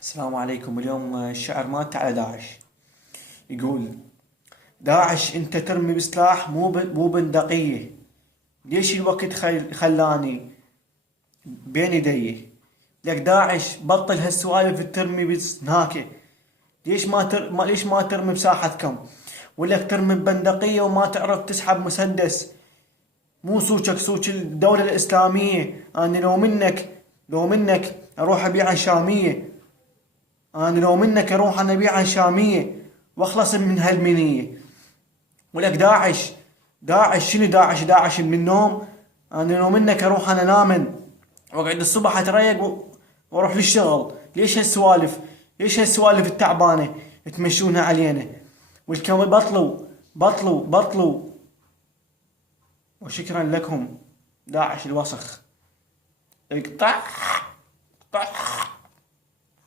السلام عليكم. اليوم الشعر مالته على داعش. يقول: داعش انت ترمي بسلاح مو بندقية. ليش الوقت خلاني بين يديه. لك داعش بطل هالسوالف ترمي بسناكة. ليش ما ترمي بساحتكم، ولك ترمي ببندقية وما تعرف تسحب مسدس. مو سوچك سوچ الدولة الإسلامية. أنا لو منك أروح أبيع شامية. أنا لو منك أروح أنا أبيع شامية وأخلص من هالمنية. ولك داعش شنو داعش من النوم. أنا لو منك أروح أنا نامن وأقعد الصبح أتريق وأروح للشغل. ليش هالسوالف التعبانة تمشونها علينا. والكم بطلوا. وشكرا لكم. داعش الوسخ. اقطع.